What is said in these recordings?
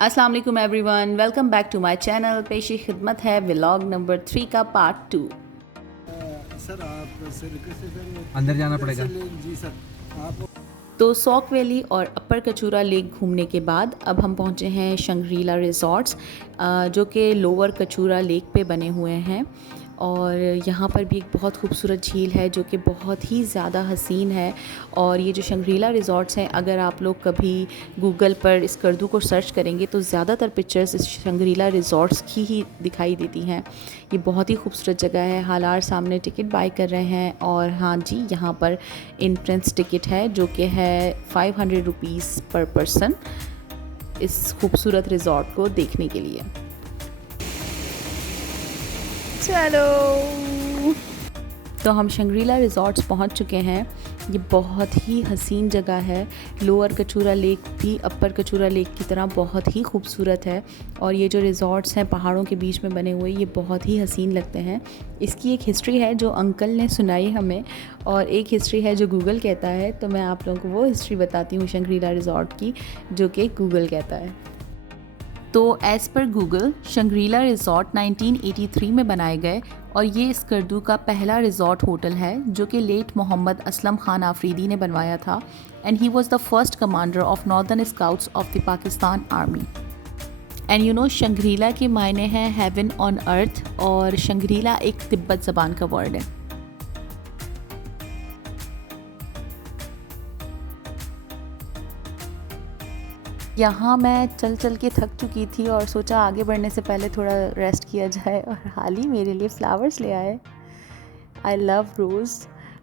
अस्सलाम वालेकुम everyone, welcome back to my channel. पेशी खिदमत है व्लॉग नंबर 3 का पार्ट 2। सर आप सिरके से सर अंदर जाना पड़ेगा। जी सर आप तो सौक वैली और अपर कचूरा लेक घूमने के बाद अब हम पहुंचे हैं शंग्रीला रिज़ॉर्ट्स, जो कि लोअर कचूरा लेक पे बने हुए हैं। और यहाँ पर भी एक बहुत खूबसूरत झील है जो कि बहुत ही ज़्यादा हसीन है। और ये जो शंग्रीला रिज़ॉर्ट्स हैं, अगर आप लोग कभी गूगल पर इस करदू को सर्च करेंगे तो ज़्यादातर पिक्चर्स इस शंग्रीला रिज़ॉर्ट्स की ही दिखाई देती हैं। ये बहुत ही खूबसूरत जगह है। हालार सामने टिकट बाय कर रहे हैं और हाँ जी, यहाँ पर एंट्रेंस टिकट है जो कि है 500 रुपीज़ पर पर्सन इस खूबसूरत रिज़ॉर्ट को देखने के लिए। चलो, तो हम शंग्रीला रिज़ॉर्ट्स पहुंच चुके हैं। ये बहुत ही हसीन जगह है। लोअर कचूरा लेक भी अपर कचूरा लेक की तरह बहुत ही खूबसूरत है। और ये जो रिज़ॉर्ट्स हैं पहाड़ों के बीच में बने हुए, ये बहुत ही हसीन लगते हैं। इसकी एक हिस्ट्री है जो अंकल ने सुनाई हमें, और एक हिस्ट्री है जो गूगल कहता है। तो मैं आप लोगों को वो हिस्ट्री बताती हूँ शंग्रीला रिज़ॉर्ट की, जो कि गूगल कहता है। तो as per Google, Shangrila resort 1983 में बनाए गए और ये इस करदू का पहला रिज़ॉर्ट होटल है जो कि लेट मोहम्मद असलम खान आफरीदी ने बनवाया था। And he was the first commander of northern scouts of the Pakistan army. And you know, Shangrila के मायने हैं हेवन ऑन अर्थ, और शंग्रीला एक तिब्बत ज़बान का वर्ड है। यहाँ मैं चल चल के थक चुकी थी और सोचा आगे बढ़ने से पहले थोड़ा रेस्ट किया जाए, और हाल ही मेरे लिए फ़्लावर्स ले आए। आई लव रोज़।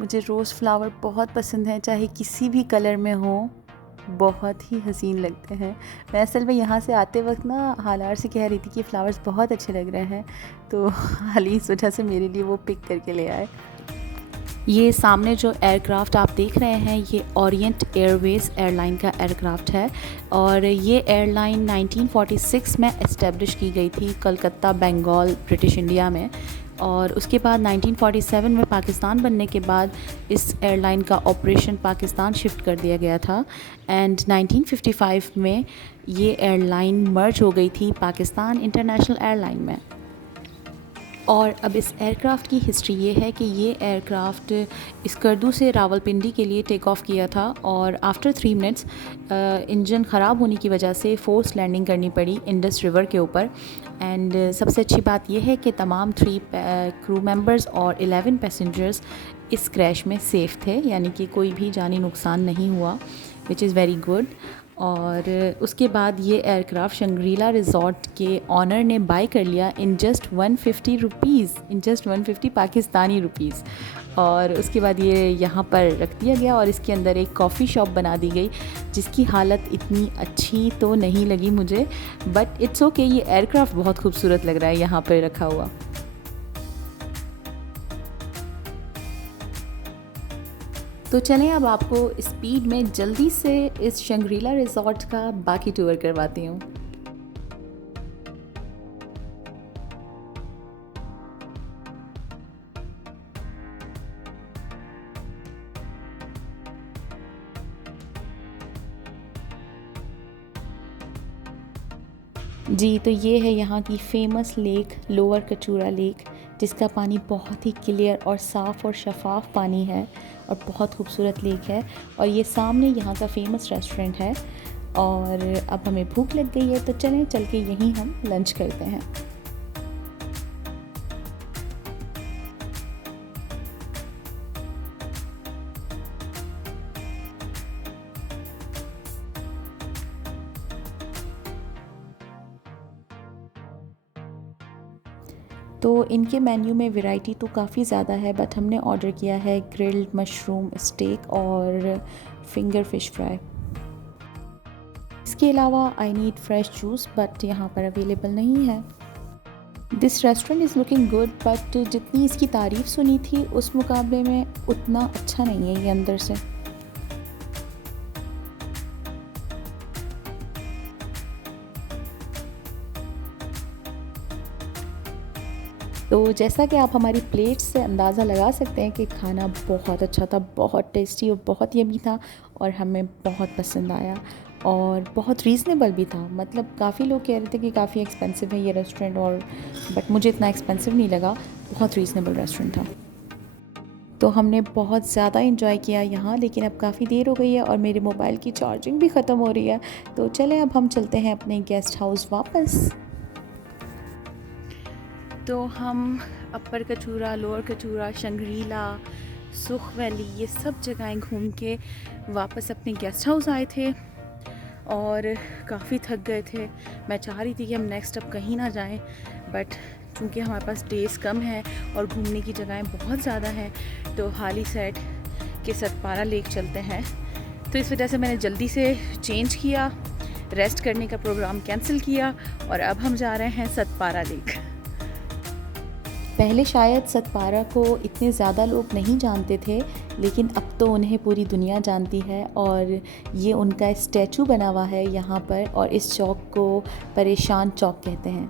मुझे रोज़ फ्लावर बहुत पसंद है, चाहे किसी भी कलर में हो, बहुत ही हसीन लगते हैं। मैं असल में यहाँ से आते वक्त ना हालार से कह रही थी कि फ़्लावर्स बहुत अच्छे लग रहे हैं, तो हाल ही इस वजह से मेरे लिए वो पिक करके ले आए। ये सामने जो एयरक्राफ्ट आप देख रहे हैं, ये ओरिएंट एयरवेज़ एयरलाइन का एयरक्राफ्ट है। और ये एयरलाइन 1946 में इस्टेब्लिश की गई थी कलकत्ता, बंगाल, ब्रिटिश इंडिया में। और उसके बाद 1947 में पाकिस्तान बनने के बाद इस एयरलाइन का ऑपरेशन पाकिस्तान शिफ्ट कर दिया गया था। एंड 1955 में ये एयरलाइन मर्ज हो गई थी पाकिस्तान इंटरनेशनल एयरलाइन में। और अब इस एयरक्राफ़्ट की हिस्ट्री ये है कि ये एयरक्राफ़्ट इस करदू से रावलपिंडी के लिए टेक ऑफ़ किया था, और आफ्टर 3 मिनट्स इंजन ख़राब होने की वजह से फोर्स लैंडिंग करनी पड़ी इंडस रिवर के ऊपर। एंड सबसे अच्छी बात यह है कि तमाम 3 क्रू मेंबर्स और 11 पैसेंजर्स इस क्रैश में सेफ़ थे, यानी कि कोई भी जानी नुकसान नहीं हुआ, विच इज़ वेरी गुड। और उसके बाद ये एयरक्राफ़्ट शंग्रीला रिज़ॉर्ट के ऑनर ने बाय कर लिया in just 150 rupees, in just 150 Pakistani rupees. और उसके बाद ये यहाँ पर रख दिया गया और इसके अंदर एक कॉफ़ी शॉप बना दी गई, जिसकी हालत इतनी अच्छी तो नहीं लगी मुझे, बट इट्स ओके। ये एयरक्राफ़्ट बहुत खूबसूरत लग रहा है यहाँ पर रखा हुआ। तो चलें, अब आपको स्पीड में जल्दी से इस शंग्रीला रिज़ॉर्ट का बाकी टूर करवाती हूँ। जी, तो ये है यहाँ की famous lake, lower Kachura lake, जिसका पानी बहुत ही क्लियर और साफ़ और शफाफ पानी है और बहुत खूबसूरत लेक है। और ये सामने यहाँ का फ़ेमस रेस्टोरेंट है। और अब हमें भूख लग गई है, तो चलें चल के यहीं हम लंच करते हैं। तो इनके मेन्यू में वैरायटी तो काफ़ी ज़्यादा है, बट हमने ऑर्डर किया है ग्रिल्ड मशरूम स्टेक और फिंगर फ़िश फ्राई। इसके अलावा I need fresh juice, but यहाँ पर अवेलेबल नहीं है। This restaurant is looking good, but जितनी इसकी तारीफ़ सुनी थी उस मुकाबले में उतना अच्छा नहीं है ये अंदर से। तो जैसा कि आप हमारी प्लेट्स से अंदाज़ा लगा सकते हैं कि खाना बहुत अच्छा था, बहुत टेस्टी और बहुत यमी था, और हमें बहुत पसंद आया। और बहुत रीज़नेबल भी था। मतलब काफ़ी लोग कह रहे थे कि काफ़ी एक्सपेंसिव है ये रेस्टोरेंट, और बट मुझे इतना एक्सपेंसिव नहीं लगा, बहुत रीज़नेबल रेस्टोरेंट था। तो हमने बहुत ज़्यादा इंजॉय किया यहाँ, लेकिन अब काफ़ी देर हो गई है और मेरे मोबाइल की चार्जिंग भी ख़त्म हो रही है। तो चलें अब हम चलते हैं अपने गेस्ट हाउस वापस। तो हम अपर कचूरा, लोअर कचूरा, शंग्रीला, सुख वैली, ये सब जगहें घूम के वापस अपने गेस्ट हाउस आए थे और काफ़ी थक गए थे। मैं चाह रही थी कि हम नेक्स्ट अब कहीं ना जाएं, बट चूँकि हमारे पास डेज़ कम हैं और घूमने की जगहें बहुत ज़्यादा हैं, तो हाली सेट के सतपारा लेक चलते हैं। तो इस वजह से मैंने जल्दी से चेंज किया, रेस्ट करने का प्रोग्राम कैंसिल किया और अब हम जा रहे हैं सतपारा लेक। पहले शायद सतपारा को इतने ज़्यादा लोग नहीं जानते थे, लेकिन अब तो उन्हें पूरी दुनिया जानती है और ये उनका स्टैचू बना हुआ है यहाँ पर, और इस चौक को परेशान चौक कहते हैं।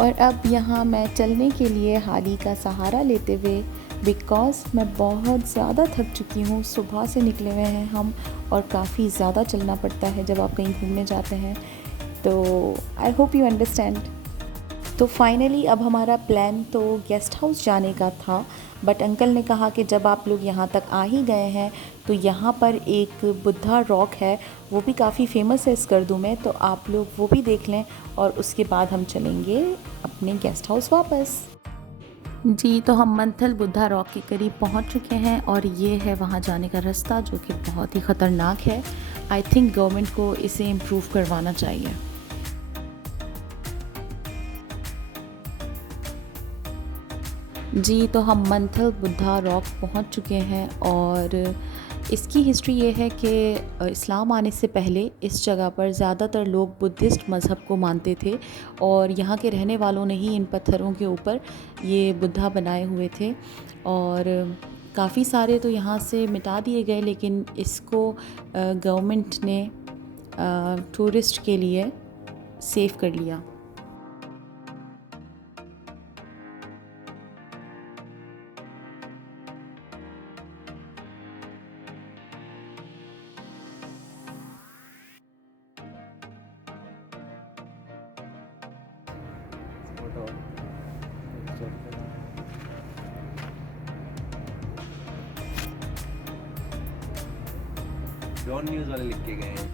और अब यहाँ मैं चलने के लिए हाली का सहारा लेते हुए, बिकॉज़ मैं बहुत ज़्यादा थक चुकी हूँ। सुबह से निकले हुए हैं हम और काफ़ी ज़्यादा चलना पड़ता है जब आप कहीं घूमने जाते हैं, तो आई होप यू अंडरस्टैंड। तो फाइनली अब हमारा प्लान तो गेस्ट हाउस जाने का था, बट अंकल ने कहा कि जब आप लोग यहाँ तक आ ही गए हैं तो यहाँ पर एक बुद्धा रॉक है, वो भी काफ़ी फेमस है स्कर्दू में, तो आप लोग वो भी देख लें और उसके बाद हम चलेंगे अपने गेस्ट हाउस वापस। जी, तो हम मंथल बुद्धा रॉक के करीब पहुँच चुके हैं और ये है वहाँ जाने का रास्ता, जो कि बहुत ही ख़तरनाक है। आई थिंक गवर्नमेंट को इसे इम्प्रूव करवाना चाहिए। जी, तो हम मंथल बुद्धा रॉक पहुंच चुके हैं और इसकी हिस्ट्री ये है कि इस्लाम आने से पहले इस जगह पर ज़्यादातर लोग बुद्धिस्ट मज़हब को मानते थे और यहाँ के रहने वालों ने ही इन पत्थरों के ऊपर ये बुद्धा बनाए हुए थे। और काफ़ी सारे तो यहाँ से मिटा दिए गए, लेकिन इसको गवर्नमेंट ने टूरिस्ट के लिए सेव कर लिया। डॉन न्यूज़ वाले लिख के गए हैं।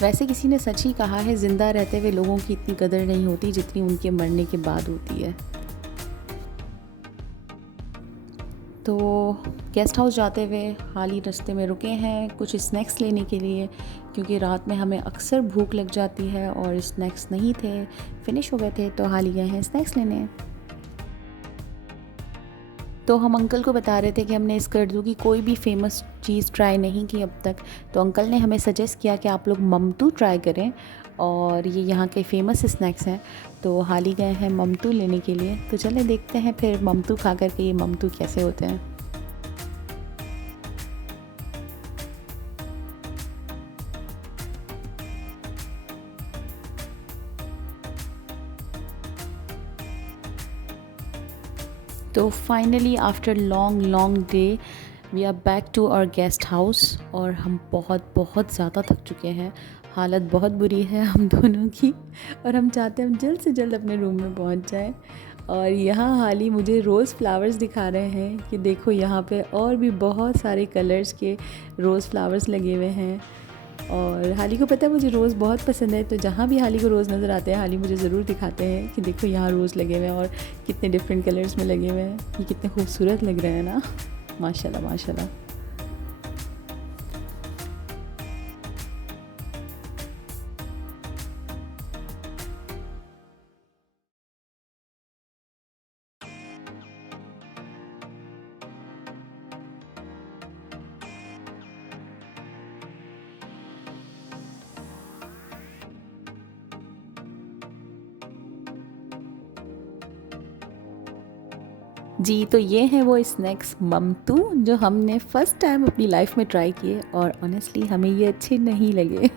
वैसे किसी ने सच ही कहा है, ज़िंदा रहते हुए लोगों की इतनी कदर नहीं होती जितनी उनके मरने के बाद होती है। तो गेस्ट हाउस जाते हुए हाल ही रास्ते में रुके हैं कुछ स्नैक्स लेने के लिए, क्योंकि रात में हमें अक्सर भूख लग जाती है और स्नैक्स नहीं थे, फिनिश हो गए थे, तो हाल ही गए हैं स्नैक्स लेने। तो हम अंकल को बता रहे थे कि हमने स्कर्दू की कोई भी फ़ेमस चीज़ ट्राई नहीं की अब तक, तो अंकल ने हमें सजेस्ट किया कि आप लोग ममतू ट्राई करें और ये यहाँ के फ़ेमस स्नैक्स हैं। तो हाल ही गए हैं ममतू लेने के लिए, तो चलें देखते हैं फिर ममतू खा कर के ये ममतू कैसे होते हैं। तो finally after long long day we are back to our guest house और हम बहुत बहुत ज़्यादा थक चुके हैं। हालत बहुत बुरी है हम दोनों की और हम चाहते हैं हम जल्द से जल्द अपने रूम में पहुंच जाएं। और यहाँ हाल ही मुझे रोज़ फ्लावर्स दिखा रहे हैं कि देखो यहाँ पे और भी बहुत सारे कलर्स के रोज़ फ्लावर्स लगे हुए हैं। और हाली को पता है मुझे रोज़ बहुत पसंद है, तो जहाँ भी हाली को रोज़ नज़र आते हैं हाली मुझे ज़रूर दिखाते हैं कि देखो यहाँ रोज़ लगे हुए हैं और कितने डिफरेंट कलर्स में लगे हुए हैं, ये कितने खूबसूरत लग रहे हैं ना। माशाल्लाह माशाल्लाह। जी, तो ये हैं वो स्नैक्स मम्मतू जो हमने फ़र्स्ट टाइम अपनी लाइफ में ट्राई किए और ऑनेस्टली हमें ये अच्छे नहीं लगे।